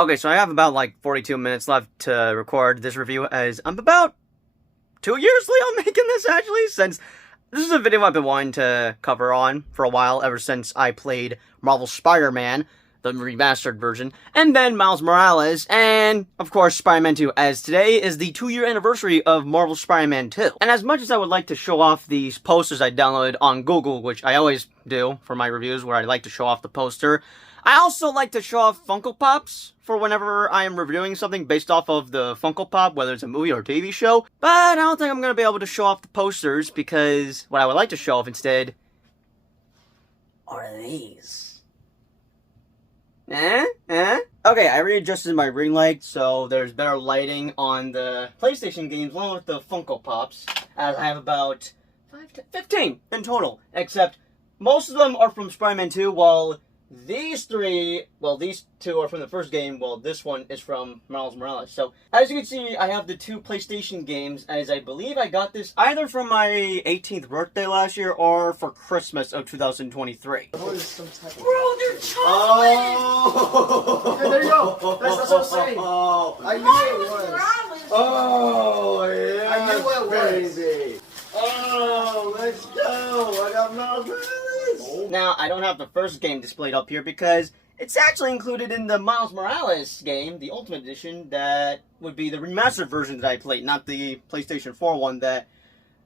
Okay, so I have about like 42 minutes left to record this review, as I'm about 2 years late on making this, actually, since this is a video I've been wanting to cover on for a while, ever since I played Marvel Spider-Man, the remastered version, and then Miles Morales, and, of course, Spider-Man 2, as today is the 2-year anniversary of Marvel Spider-Man 2. And as much as I would like to show off these posters I downloaded on Google, which I always do for my reviews, where I like to show off the poster, I also like to show off Funko Pops for whenever I am reviewing something based off of the Funko Pop, whether it's a movie or a TV show. But I don't think I'm going to be able to show off the posters, because what I would like to show off instead are these. Okay, I readjusted my ring light, so there's better lighting on the PlayStation games along with the Funko Pops, as I have about 15 in total, except most of them are from Spider-Man 2, while these two are from the first game, while this one is from Miles Morales. So, as you can see, I have the 2 PlayStation games, as I believe I got this either for my 18th birthday last year or for Christmas of 2023. Bro, they're chocolate! Oh! Yeah, there you go! That's what I'm saying! I knew it was! Oh, yeah! I knew it was! Baby. Oh, let's go! I got Miles Morales! Now, I don't have the first game displayed up here because it's actually included in the Miles Morales game, the Ultimate Edition, that would be the remastered version that I played, not the PlayStation 4 one that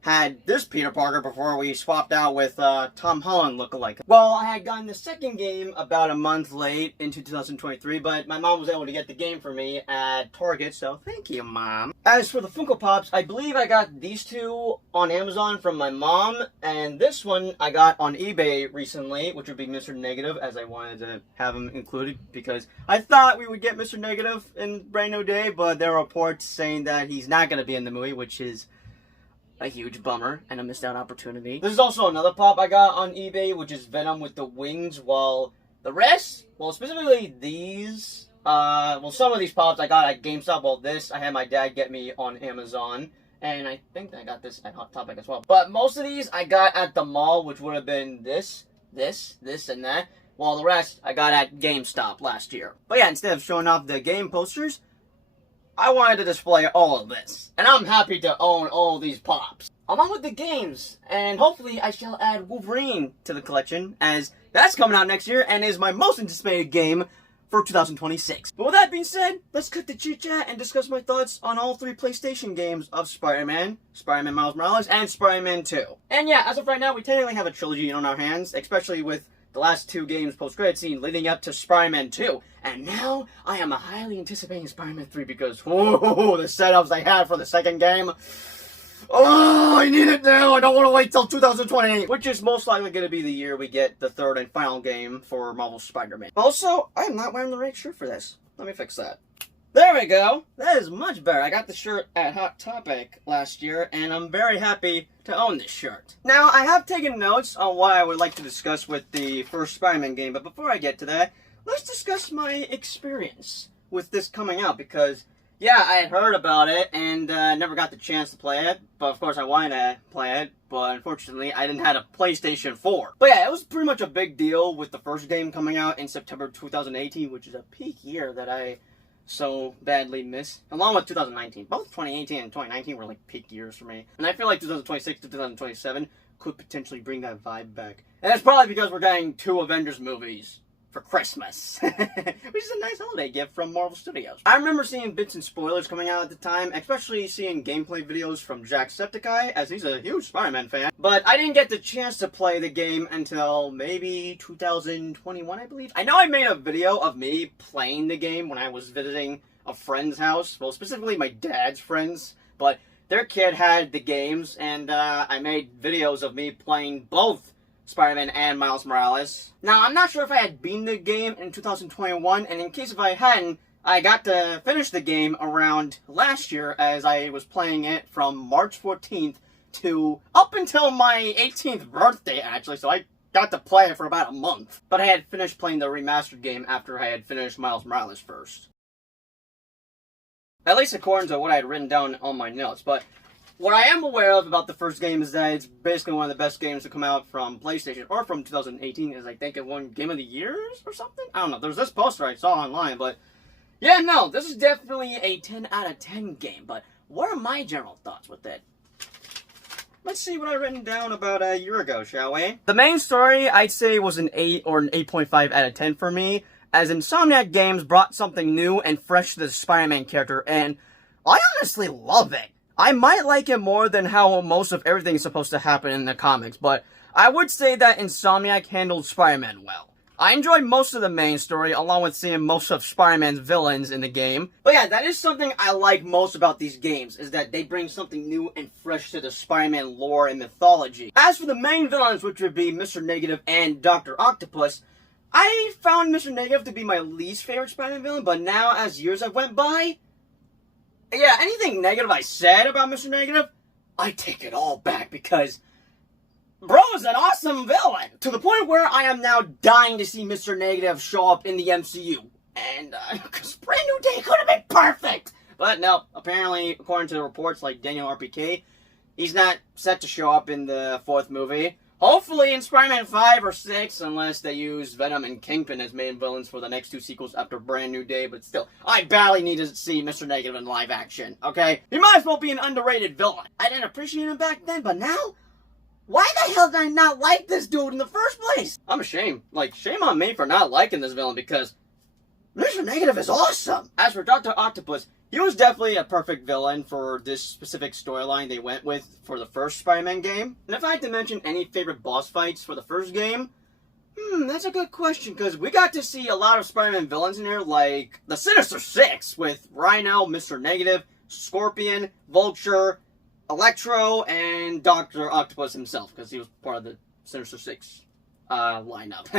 had this Peter Parker before we swapped out with Tom Holland lookalike. Well, I had gotten the second game about a month late into 2023, but my mom was able to get the game for me at Target, so thank you, Mom. As for the Funko Pops, I believe I got these 2 on Amazon from my mom, and this one I got on eBay recently, which would be Mr. Negative, as I wanted to have him included, because I thought we would get Mr. Negative in Brand New Day, but there are reports saying that he's not going to be in the movie, which is a huge bummer and a missed out opportunity. This is also another pop I got on eBay, which is Venom with the wings, while the rest, well, specifically these, some of these pops I got at GameStop, while this I had my dad get me on Amazon, and I think I got this at Hot Topic as well. But most of these I got at the mall, which would have been this, and that, while the rest I got at GameStop last year. But yeah, instead of showing off the game posters, I wanted to display all of this, and I'm happy to own all these pops, along with the games, and hopefully I shall add Wolverine to the collection, as that's coming out next year, and is my most anticipated game for 2026. But with that being said, let's cut the chit-chat and discuss my thoughts on all 3 PlayStation games of Spider-Man, Spider-Man Miles Morales, and Spider-Man 2. And yeah, as of right now, we technically have a trilogy on our hands, especially with the last 2 games post-credit scene leading up to Spider-Man 2. And now, I am highly anticipating Spider-Man 3 because, whoa, the setups I had for the second game. Oh, I need it now! I don't want to wait till 2028! Which is most likely going to be the year we get the 3rd and final game for Marvel Spider-Man. Also, I am not wearing the right shirt for this. Let me fix that. There we go! That is much better. I got the shirt at Hot Topic last year, and I'm very happy to own this shirt. Now, I have taken notes on what I would like to discuss with the first Spider-Man game, but before I get to that, let's discuss my experience with this coming out, because, yeah, I had heard about it, and never got the chance to play it, but of course I wanted to play it, but unfortunately I didn't have a PlayStation 4. But yeah, it was pretty much a big deal with the first game coming out in September 2018, which is a peak year that I so badly miss, along with 2019. Both 2018 and 2019 were like peak years for me, and I feel like 2026 to 2027 could potentially bring that vibe back. And that's probably because we're getting 2 Avengers movies for Christmas, which is a nice holiday gift from Marvel Studios. I remember seeing bits and spoilers coming out at the time, especially seeing gameplay videos from Jacksepticeye, as he's a huge Spider-Man fan, but I didn't get the chance to play the game until maybe 2021, I believe. I know I made a video of me playing the game when I was visiting a friend's house, well, specifically my dad's friends, but their kid had the games, and I made videos of me playing both Spider-Man and Miles Morales. Now, I'm not sure if I had beaten the game in 2021, and in case if I hadn't, I got to finish the game around last year, as I was playing it from March 14th to up until my 18th birthday, actually, so I got to play it for about a month. But I had finished playing the remastered game after I had finished Miles Morales first. At least according to what I had written down on my notes, but what I am aware of about the first game is that it's basically one of the best games to come out from PlayStation, or from 2018, as I think it won Game of the Year or something? I don't know. There's this poster I saw online, but Yeah, no, this is definitely a 10 out of 10 game, but what are my general thoughts with it? Let's see what I've written down about a year ago, shall we? The main story, I'd say, was an 8 or an 8.5 out of 10 for me, as Insomniac Games brought something new and fresh to the Spider-Man character, and I honestly love it. I might like it more than how most of everything is supposed to happen in the comics, but I would say that Insomniac handled Spider-Man well. I enjoyed most of the main story, along with seeing most of Spider-Man's villains in the game. But yeah, that is something I like most about these games, is that they bring something new and fresh to the Spider-Man lore and mythology. As for the main villains, which would be Mr. Negative and Dr. Octopus, I found Mr. Negative to be my least favorite Spider-Man villain, but now, as years have went by, yeah, anything negative I said about Mr. Negative, I take it all back, because bro is an awesome villain! To the point where I am now dying to see Mr. Negative show up in the MCU. And, because Brand New Day could have been perfect! But no, apparently, according to the reports like Daniel RPK, he's not set to show up in the 4th movie. Hopefully in Spider-Man 5 or 6, unless they use Venom and Kingpin as main villains for the next 2 sequels after Brand New Day, but still, I badly need to see Mr. Negative in live action, okay? He might as well be an underrated villain. I didn't appreciate him back then, but now? Why the hell did I not like this dude in the first place? I'm ashamed. Like, shame on me for not liking this villain, because Mr. Negative is awesome! As for Dr. Octopus, he was definitely a perfect villain for this specific storyline they went with for the first Spider-Man game. And if I had to mention any favorite boss fights for the first game, that's a good question, because we got to see a lot of Spider-Man villains in here, like the Sinister Six, with Rhino, Mr. Negative, Scorpion, Vulture, Electro, and Dr. Octopus himself, because he was part of the Sinister Six lineup.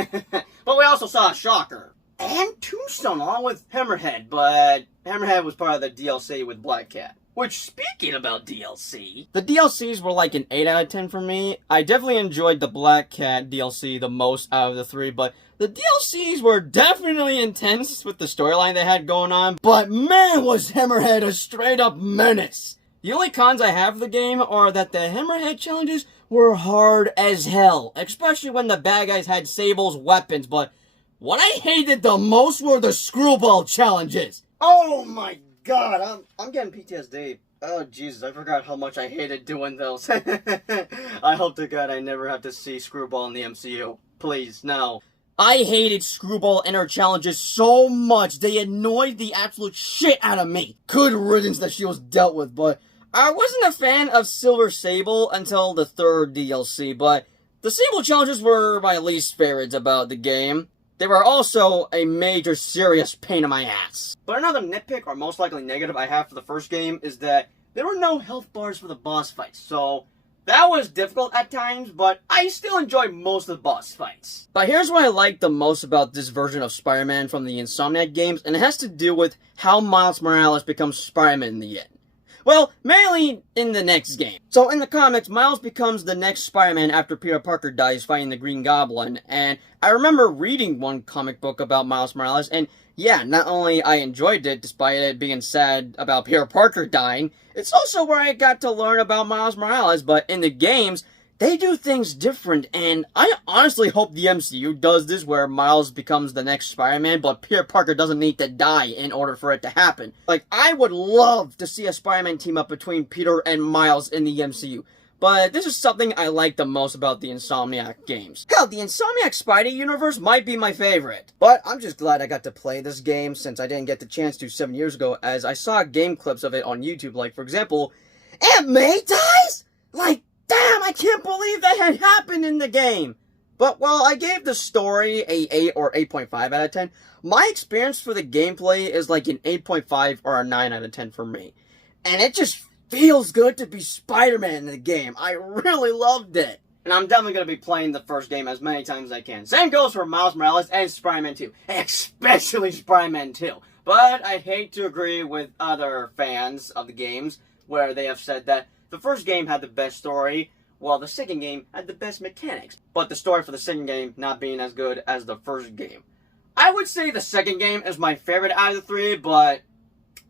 But we also saw Shocker and Tombstone along with Hammerhead, but Hammerhead was part of the DLC with Black Cat. Which, speaking about DLC, the DLCs were like an 8 out of 10 for me. I definitely enjoyed the Black Cat DLC the most out of the 3, but the DLCs were definitely intense with the storyline they had going on, but man was Hammerhead a straight up menace. The only cons I have of the game are that the Hammerhead challenges were hard as hell, especially when the bad guys had Sable's weapons, but what I hated the most were the screwball challenges. Oh my god, I'm getting PTSD. Oh Jesus, I forgot how much I hated doing those. I hope to God I never have to see Screwball in the MCU. Please, no. I hated Screwball and her challenges so much, they annoyed the absolute shit out of me. Good riddance that she was dealt with, but I wasn't a fan of Silver Sable until the 3rd DLC, but the Sable challenges were my least favorites about the game. They were also a major serious pain in my ass. But another nitpick, or most likely negative I have for the first game, is that there were no health bars for the boss fights, so that was difficult at times, but I still enjoyed most of the boss fights. But here's what I like the most about this version of Spider-Man from the Insomniac games, and it has to do with how Miles Morales becomes Spider-Man in the end. Well, mainly in the next game. So in the comics, Miles becomes the next Spider-Man after Peter Parker dies fighting the Green Goblin, and I remember reading one comic book about Miles Morales, and yeah, not only I enjoyed it despite it being sad about Peter Parker dying, it's also where I got to learn about Miles Morales, but in the games, they do things different, and I honestly hope the MCU does this where Miles becomes the next Spider-Man, but Peter Parker doesn't need to die in order for it to happen. Like, I would love to see a Spider-Man team up between Peter and Miles in the MCU, but this is something I like the most about the Insomniac games. Hell, the Insomniac Spidey universe might be my favorite. But I'm just glad I got to play this game since I didn't get the chance to 7 years ago, as I saw game clips of it on YouTube, like, for example, Aunt May dies? Like, damn, I can't believe that had happened in the game. But while I gave the story a 8 or 8.5 out of 10, my experience for the gameplay is like an 8.5 or a 9 out of 10 for me. And it just feels good to be Spider-Man in the game. I really loved it. And I'm definitely going to be playing the first game as many times as I can. Same goes for Miles Morales and Spider-Man 2. Especially Spider-Man 2. But I hate to agree with other fans of the games where they have said that the first game had the best story, while the second game had the best mechanics. But the story for the second game not being as good as the first game. I would say the second game is my favorite out of the 3, but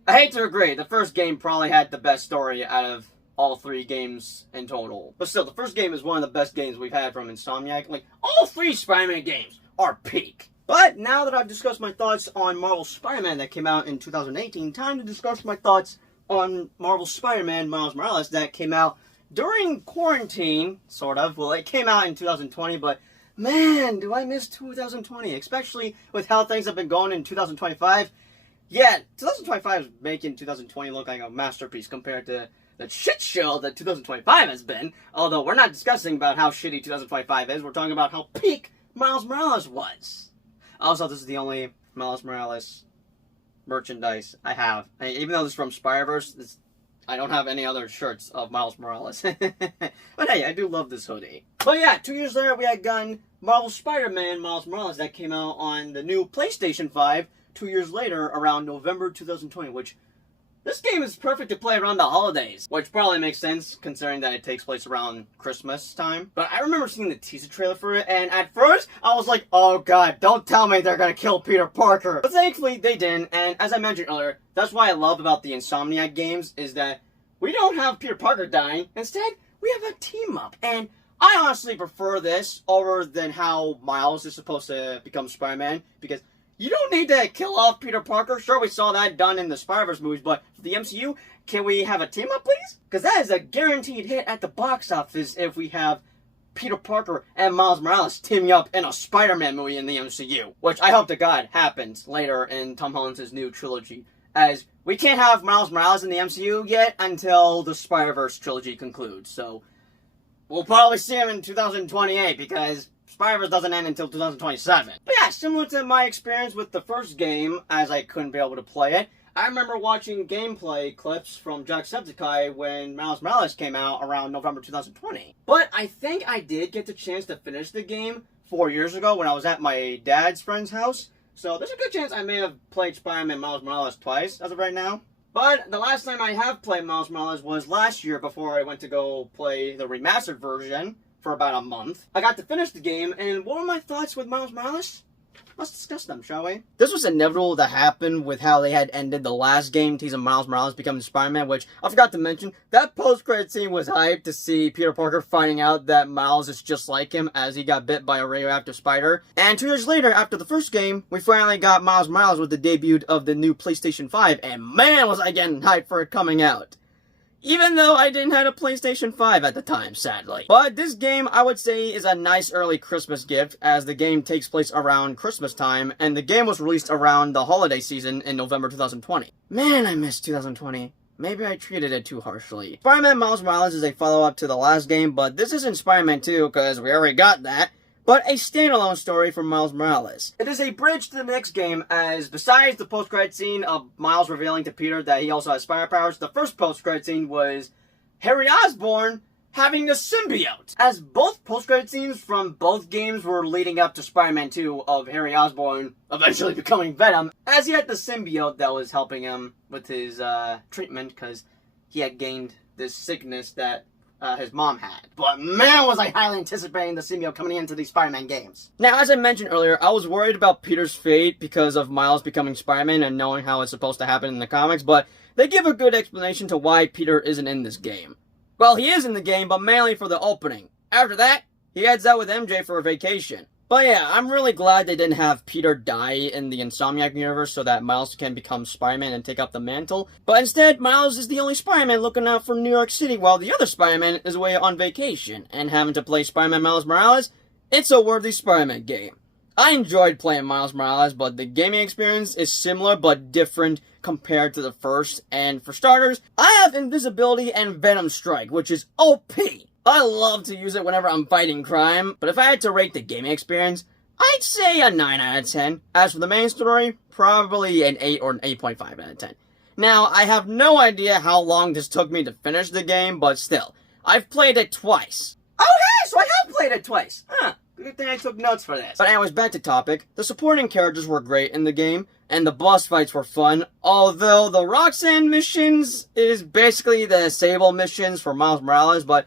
I hate to agree. The first game probably had the best story out of all 3 games in total. But still, the first game is one of the best games we've had from Insomniac. Like, all 3 Spider-Man games are peak. But now that I've discussed my thoughts on Marvel's Spider-Man that came out in 2018, time to discuss my thoughts on Marvel's Spider-Man Miles Morales that came out during quarantine, sort of. Well, it came out in 2020, but man, do I miss 2020, especially with how things have been going in 2025. Yeah, 2025 is making 2020 look like a masterpiece compared to the shit show that 2025 has been. Although we're not discussing about how shitty 2025 is, we're talking about how peak Miles Morales was. Also, this is the only Miles Morales merchandise I have. Even though this is from Spider-Verse, I don't have any other shirts of Miles Morales. But hey, I do love this hoodie. But yeah, 2 years later we had gotten Marvel Spider-Man Miles Morales that came out on the new PlayStation 5 2 years later around November 2020, which this game is perfect to play around the holidays, which probably makes sense considering that it takes place around Christmas time. But I remember seeing the teaser trailer for it, and at first I was like, oh god, don't tell me they're gonna kill Peter Parker. But thankfully they didn't, and as I mentioned earlier, that's what I love about the Insomniac games, is that we don't have Peter Parker dying. Instead, we have a team up, and I honestly prefer this over than how Miles is supposed to become Spider-Man, because you don't need to kill off Peter Parker. Sure, we saw that done in the Spider-Verse movies, but for the MCU, can we have a team up, please? Because that is a guaranteed hit at the box office if we have Peter Parker and Miles Morales teaming up in a Spider-Man movie in the MCU. Which I hope to God happens later in Tom Holland's new trilogy. As we can't have Miles Morales in the MCU yet until the Spider-Verse trilogy concludes. So we'll probably see him in 2028 because Spider-Verse doesn't end until 2027. But yeah, similar to my experience with the first game, as I couldn't be able to play it, I remember watching gameplay clips from Jacksepticeye when Miles Morales came out around November 2020. But I think I did get the chance to finish the game 4 years ago when I was at my dad's friend's house. So there's a good chance I may have played Spider-Man Miles Morales twice as of right now. But the last time I have played Miles Morales was last year before I went to go play the remastered version for about a month. I got to finish the game, and what were my thoughts with Miles Morales? Let's discuss them, shall we? This was inevitable to happen with how they had ended the last game, teasing Miles Morales becoming Spider-Man, which I forgot to mention. That post-credit scene was hype to see Peter Parker finding out that Miles is just like him as he got bit by a radioactive spider. And 2 years later, after the first game, we finally got Miles Morales with the debut of the new PlayStation 5, and man was I getting hyped for it coming out. Even though I didn't have a PlayStation 5 at the time, sadly. But this game, I would say, is a nice early Christmas gift, as the game takes place around Christmas time, and the game was released around the holiday season in November 2020. Man, I miss 2020. Maybe I treated it too harshly. Spider-Man Miles Morales is a follow-up to the last game, but this isn't Spider-Man 2, because we already got that, but a standalone story from Miles Morales. It is a bridge to the next game, as besides the post-credit scene of Miles revealing to Peter that he also has spider powers, the first post-credit scene was Harry Osborn having a symbiote. As both post-credit scenes from both games were leading up to Spider-Man 2 of Harry Osborn eventually becoming Venom, as he had the symbiote that was helping him with his treatment, because he had gained this sickness that his mom had. But man, was I highly anticipating the symbiote coming into these Spider-Man games. Now, as I mentioned earlier, I was worried about Peter's fate because of Miles becoming Spider-Man and knowing how it's supposed to happen in the comics, but they give a good explanation to why Peter isn't in this game. Well, he is in the game, but mainly for the opening. After that, he heads out with MJ for a vacation. But yeah, I'm really glad they didn't have Peter die in the Insomniac universe so that Miles can become Spider-Man and take up the mantle. But instead, Miles is the only Spider-Man looking out for New York City while the other Spider-Man is away on vacation. And having to play Spider-Man Miles Morales, it's a worthy Spider-Man game. I enjoyed playing Miles Morales, but the gaming experience is similar but different compared to the first. And for starters, I have Invisibility and Venom Strike, which is OP. I love to use it whenever I'm fighting crime, but if I had to rate the gaming experience, I'd say a 9 out of 10. As for the main story, probably an 8 or an 8.5 out of 10. Now, I have no idea how long this took me to finish the game, but still, I've played it twice. Oh hey, so I have played it twice. Huh, good thing I took notes for this. But anyways, back to topic. The supporting characters were great in the game, and the boss fights were fun, although the Roxanne missions is basically the Sable missions for Miles Morales, but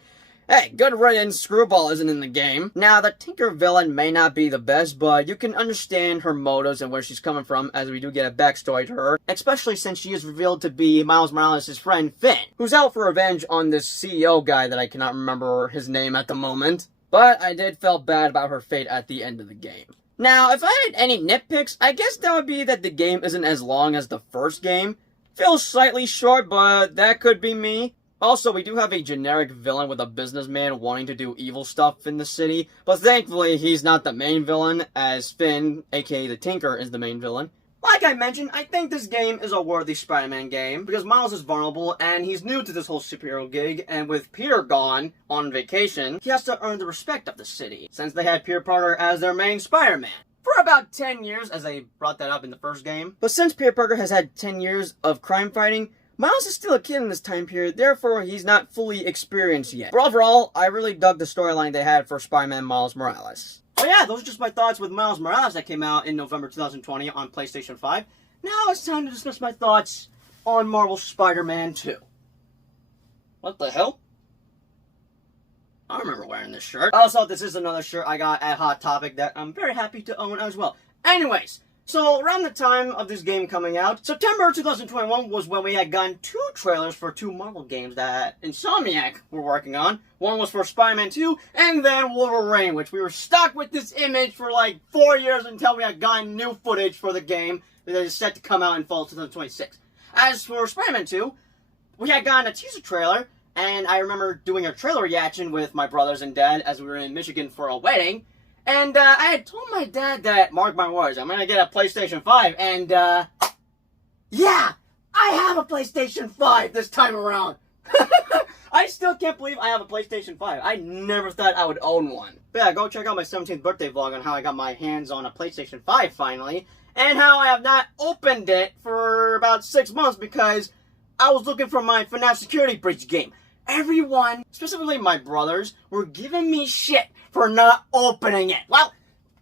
hey, good riddance, Screwball isn't in the game. Now, the Tinker villain may not be the best, but you can understand her motives and where she's coming from, as we do get a backstory to her, especially since she is revealed to be Miles Morales' friend, Finn, who's out for revenge on this CEO guy that I cannot remember his name at the moment. But I did feel bad about her fate at the end of the game. Now, if I had any nitpicks, I guess that would be that the game isn't as long as the first game. Feels slightly short, but that could be me. Also, we do have a generic villain with a businessman wanting to do evil stuff in the city, but thankfully he's not the main villain, as Finn, aka the Tinker, is the main villain. Like I mentioned, I think this game is a worthy Spider-Man game, because Miles is vulnerable, and he's new to this whole superhero gig, and with Peter gone on vacation, he has to earn the respect of the city, since they had Peter Parker as their main Spider-Man. For about 10 years, as I brought that up in the first game. But since Peter Parker has had 10 years of crime fighting, Miles is still a kid in this time period, therefore he's not fully experienced yet. But overall, I really dug the storyline they had for Spider-Man Miles Morales. Oh yeah, those are just my thoughts with Miles Morales that came out in November 2020 on PlayStation 5. Now it's time to discuss my thoughts on Marvel's Spider-Man 2. What the hell? I remember wearing this shirt. Also, this is another shirt I got at Hot Topic that I'm very happy to own as well. Anyways, so around the time of this game coming out, September 2021 was when we had gotten 2 trailers for 2 Marvel games that Insomniac were working on. One was for Spider-Man 2, and then Wolverine, which we were stuck with this image for like 4 years until we had gotten new footage for the game that is set to come out in fall 2026. As for Spider-Man 2, we had gotten a teaser trailer, and I remember doing a trailer reaction with my brothers and dad as we were in Michigan for a wedding. And I had told my dad that, mark my words, I'm gonna get a PlayStation 5, and yeah, I have a PlayStation 5 this time around. I still can't believe I have a PlayStation 5. I never thought I would own one. But yeah, go check out my 17th birthday vlog on how I got my hands on a PlayStation 5 finally, and how I have not opened it for about 6 months because I was looking for my FNAF Security Breach game. Everyone, specifically my brothers, were giving me shit for not opening it. Well,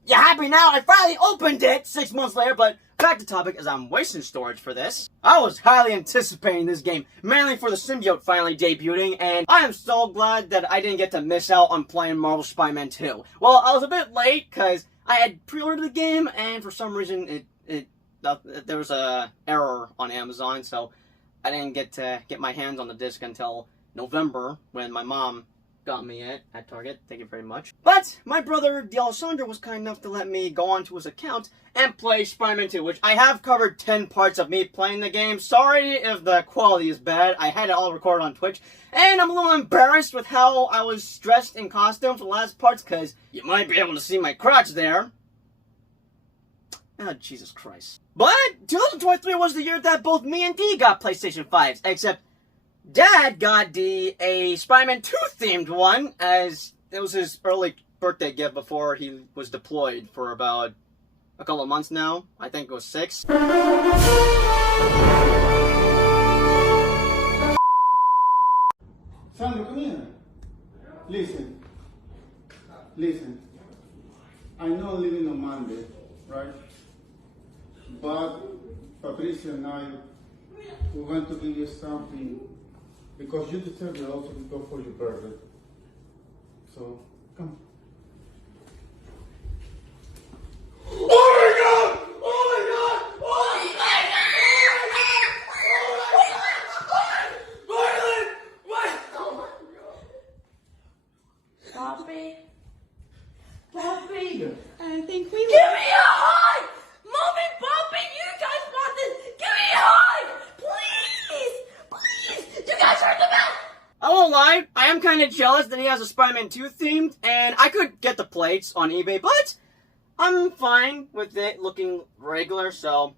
you happy now? I finally opened it 6 months later, but back to topic as I'm wasting storage for this. I was highly anticipating this game, mainly for the symbiote finally debuting, and I am so glad that I didn't get to miss out on playing Marvel Spider-Man 2. Well, I was a bit late because I had pre-ordered the game, and for some reason there was a error on Amazon, so I didn't get to get my hands on the disc until November, when my mom got me it at Target. Thank you very much. But my brother D'Alessandro was kind enough to let me go onto his account and play Spider-Man 2, which I have covered 10 parts of me playing the game. Sorry if the quality is bad. I had it all recorded on Twitch, and I'm a little embarrassed with how I was dressed in costume for the last parts, because you might be able to see my crotch there. Oh, Jesus Christ. But 2023 was the year that both me and Dee got PlayStation 5s, except Dad got a Spider-Man 2 themed one, as it was his early birthday gift before he was deployed for about a couple of months now. I think it was 6. Sandro, come here. Listen. Listen. I know I'm leaving on Monday, right? But Patricia and I, we want to give you something because you deserve it also to go for your birthday. So, come. Oh my God! Oh my God! Oh my God! Oh my God! Oh my God! Poppy? Poppy? I think we Give me a hug! Mommy, Poppy, you guys want this? Give me a hug! Please! Please! You guys heard the bell! I won't lie, I am kind of jealous that he has a Spider-Man 2 themed, and I could get the plates on eBay, but I'm fine with it looking regular, so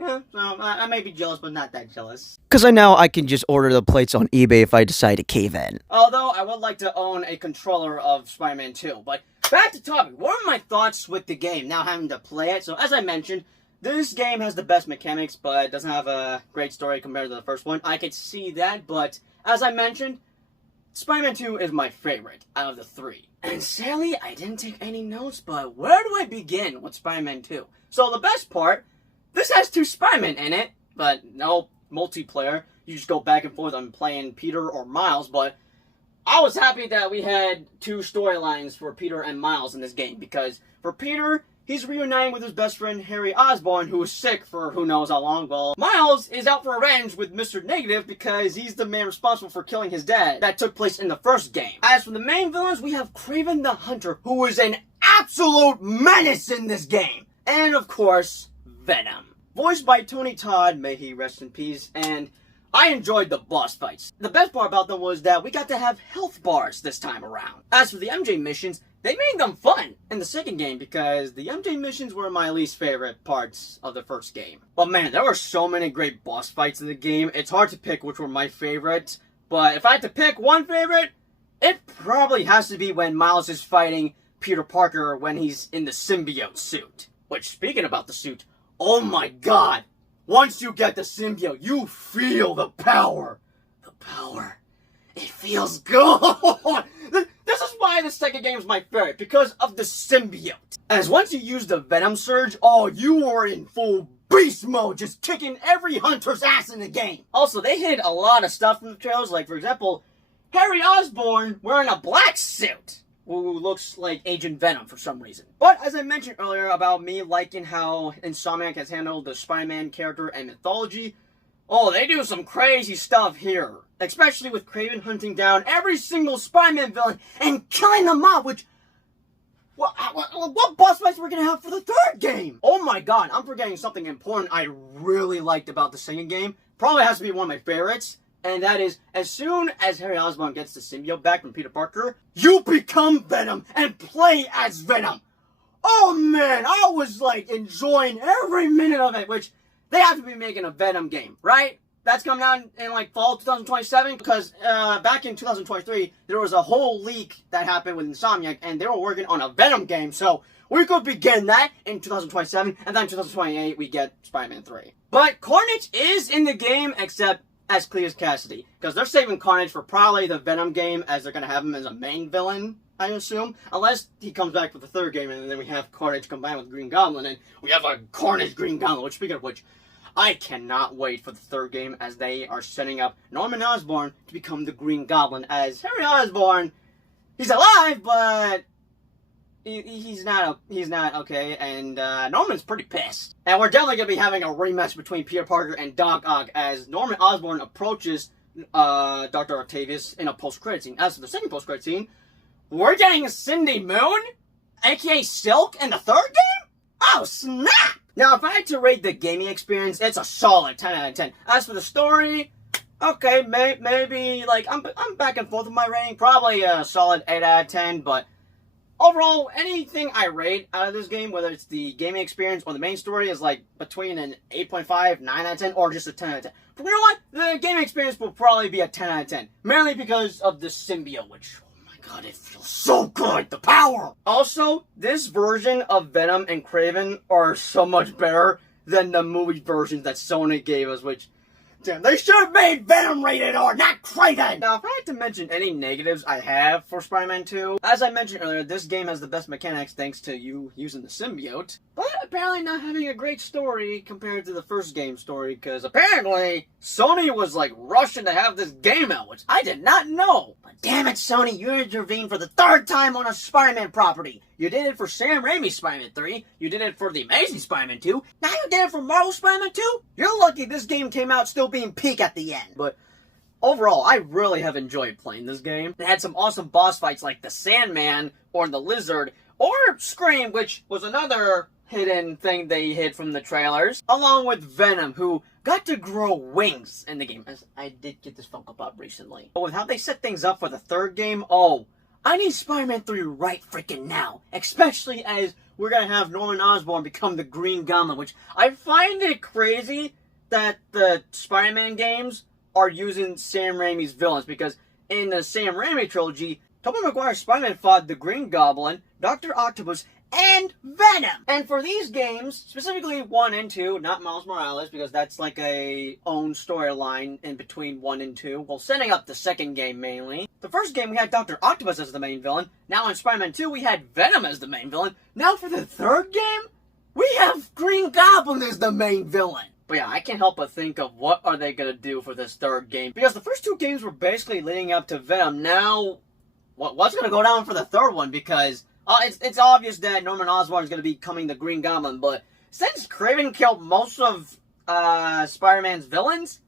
so I may be jealous, but not that jealous. Because I know I can just order the plates on eBay if I decide to cave in. Although, I would like to own a controller of Spider-Man 2. But back to topic. What are my thoughts with the game, now having to play it? So, as I mentioned, this game has the best mechanics, but it doesn't have a great story compared to the first one. I could see that, but as I mentioned, Spider-Man 2 is my favorite out of the 3. And sadly, I didn't take any notes, but where do I begin with Spider-Man 2? So, the best part, this has 2 Spider-Men in it, but no multiplayer. You just go back and forth on playing Peter or Miles, but I was happy that we had 2 storylines for Peter and Miles in this game, because for Peter, he's reuniting with his best friend Harry Osborn, who was sick for who knows how long. Well, Miles is out for revenge with Mr. Negative because he's the man responsible for killing his dad. That took place in the first game. As for the main villains, we have Kraven the Hunter, who is an absolute menace in this game. And of course, Venom. Voiced by Tony Todd, may he rest in peace, and I enjoyed the boss fights. The best part about them was that we got to have health bars this time around. As for the MJ missions, they made them fun in the second game because the MJ missions were my least favorite parts of the first game. But man, there were so many great boss fights in the game, it's hard to pick which were my favorites. But if I had to pick one favorite, it probably has to be when Miles is fighting Peter Parker when he's in the symbiote suit. Which, speaking about the suit, oh my god! Once you get the symbiote, you feel the power. The power. It feels good. This is why the second game is my favorite, because of the symbiote. As once you use the Venom Surge, oh, you are in full beast mode, just kicking every hunter's ass in the game. Also, they hid a lot of stuff from the trailers, like, for example, Harry Osborn wearing a black suit, who looks like Agent Venom for some reason. But as I mentioned earlier about me liking how Insomniac has handled the Spider-Man character and mythology, oh, they do some crazy stuff here. Especially with Kraven hunting down every single Spider-Man villain and killing them off, which... What boss fights are we gonna have for the third game? Oh my god, I'm forgetting something important I really liked about the second game. Probably has to be one of my favorites. And that is, as soon as Harry Osborn gets the symbiote back from Peter Parker, you become Venom and play as Venom. Oh man, I was like enjoying every minute of it, which they have to be making a Venom game, right? That's coming out in like fall 2027 because back in 2023, there was a whole leak that happened with Insomniac and they were working on a Venom game. So we could begin that in 2027 and then 2028 we get Spider-Man 3. But Carnage is in the game except as Cletus Cassidy, because they're saving Carnage for probably the Venom game, as they're going to have him as a main villain, I assume. Unless he comes back for the third game, and then we have Carnage combined with Green Goblin, and we have a Carnage Green Goblin, which, speaking of which, I cannot wait for the third game, as they are setting up Norman Osborn to become the Green Goblin, as Harry Osborn, he's alive, but... He's not okay, and Norman's pretty pissed. And we're definitely going to be having a rematch between Peter Parker and Doc Ock as Norman Osborn approaches Dr. Octavius in a post-credit scene. As for the second post-credit scene, we're getting Cindy Moon, aka Silk, in the third game? Oh, snap! Now, if I had to rate the gaming experience, it's a solid 10 out of 10. As for the story, okay, maybe, like, I'm back and forth with my rating. Probably a solid 8 out of 10, but... overall, anything I rate out of this game, whether it's the gaming experience or the main story, is like between an 8.5, 9 out of 10, or just a 10 out of 10. But you know what? The gaming experience will probably be a 10 out of 10. Mainly because of the symbiote, which, oh my god, it feels so good! The power! Also, this version of Venom and Kraven are so much better than the movie versions that Sony gave us, which... damn, they should have made Venom rated R, not Kraven! Now, if I had to mention any negatives I have for Spider-Man 2, as I mentioned earlier, this game has the best mechanics thanks to you using the symbiote, but apparently not having a great story compared to the first game story, because apparently Sony was like rushing to have this game out, which I did not know. But damn it, Sony, you intervened for the third time on a Spider-Man property. You did it for Sam Raimi's Spider-Man 3, you did it for The Amazing Spider-Man 2, now you did it for Marvel Spider-Man 2? You're lucky this game came out still being peak at the end. But overall, I really have enjoyed playing this game. It had some awesome boss fights like the Sandman, or the Lizard, or Scream, which was another hidden thing they hid from the trailers, along with Venom, who got to grow wings in the game, as I did get this Funko Pop recently. But with how they set things up for the third game, oh, I need Spider-Man 3 right freaking now, especially as we're gonna have Norman Osborn become the Green Goblin, which I find it crazy that the Spider-Man games are using Sam Raimi's villains, because in the Sam Raimi trilogy, Tobey Maguire's Spider-Man fought the Green Goblin, Dr. Octopus, and Venom! And for these games, specifically 1 and 2, not Miles Morales, because that's like a own storyline in between 1 and 2, well, setting up the second game mainly. The first game we had Dr. Octopus as the main villain, now in Spider-Man 2 we had Venom as the main villain, now for the third game, we have Green Goblin as the main villain! But yeah, I can't help but think of what are they gonna do for this third game, because the first two games were basically leading up to Venom. Now, what's gonna go down for the third one? Because it's obvious that Norman Osborn is gonna be becoming the Green Goblin, but since Kraven killed most of Spider-Man's villains,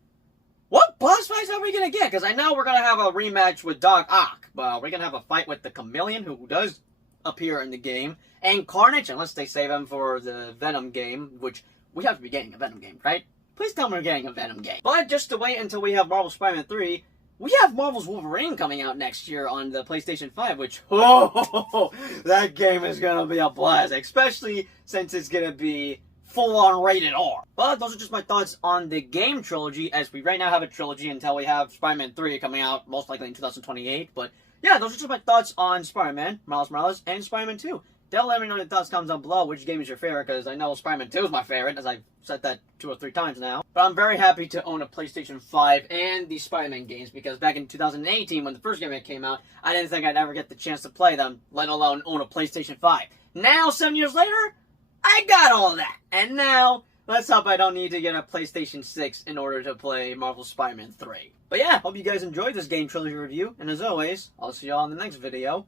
what boss fights are we gonna get? Because I know we're gonna have a rematch with Doc Ock, but we're gonna have a fight with the Chameleon, who does appear in the game. And Carnage, unless they save him for the Venom game, which we have to be getting a Venom game, right? Please tell me we're getting a Venom game. But just to wait until we have Marvel Spider-Man 3, we have Marvel's Wolverine coming out next year on the PlayStation 5, which, oh, that game is going to be a blast, especially since it's going to be full-on rated R. But those are just my thoughts on the game trilogy, as we right now have a trilogy until we have Spider-Man 3 coming out, most likely in 2028. But yeah, those are just my thoughts on Spider-Man, Miles Morales, and Spider-Man 2. Definitely let me know your thoughts, comments down below. Which game is your favorite? Because I know Spider-Man 2 is my favorite, as I've said that 2 or 3 times now. But I'm very happy to own a PlayStation 5 and the Spider-Man games, because back in 2018, when the first game came out, I didn't think I'd ever get the chance to play them, let alone own a PlayStation 5. Now, 7 years later, I got all that. And now, let's hope I don't need to get a PlayStation 6 in order to play Marvel Spider-Man 3. But yeah, hope you guys enjoyed this game trilogy review. And as always, I'll see y'all in the next video.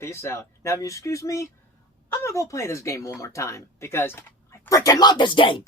Peace out. Now, if you excuse me, I'm gonna go play this game one more time, because I freaking love this game!